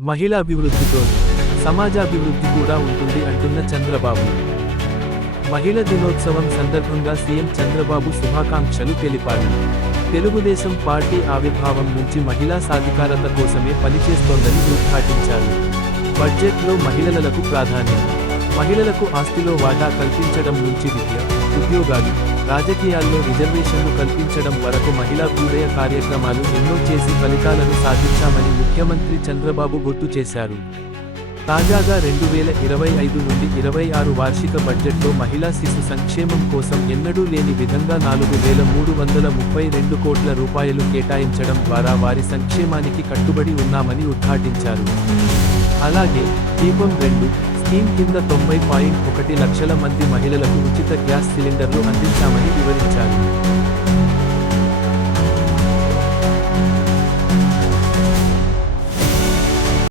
మహిళా అభివృద్ధితో సమాజాభివృద్ధి కూడా ఉంటుంది అంటున్న చంద్రబాబు. మహిళా దినోత్సవం సందర్భంగా సీఎం చంద్రబాబు శుభాకాంక్షలు తెలిపారు. తెలుగుదేశం పార్టీ ఆవిర్భావం నుంచి మహిళా సాధికారత కోసమే పనిచేస్తోందని ఉద్ఘాటించారు. బడ్జెట్లో మహిళలకు ప్రాధాన్యం, మహిళలకు ఆస్తిలో వాటా కల్పించడం నుంచి విద్య, ఉద్యోగాలు, రాజకీయాల్లో రిజర్వేషన్లు కల్పించడం వరకు మహిళాభ్యుదయ కార్యక్రమాలు ఎన్నో చేసి ఫలితాలను సాధించామని ముఖ్యమంత్రి చంద్రబాబు గుర్తు చేశారు. తాజాగా 2025 నుండి 26 వార్షిక బడ్జెట్లో మహిళా శిశు సంక్షేమం కోసం ఎన్నడూ లేని విధంగా 4,332 కోట్ల రూపాయలు కేటాయించడం ద్వారా వారి సంక్షేమానికి కట్టుబడి ఉన్నామని ఉద్ఘాటించారు. అలాగే దీపం 2 స్కీమ్ కింద 90.1 లక్షల మంది మహిళలకు ఉచిత గ్యాస్ సిలిండర్లు అందించామని వివరించారు.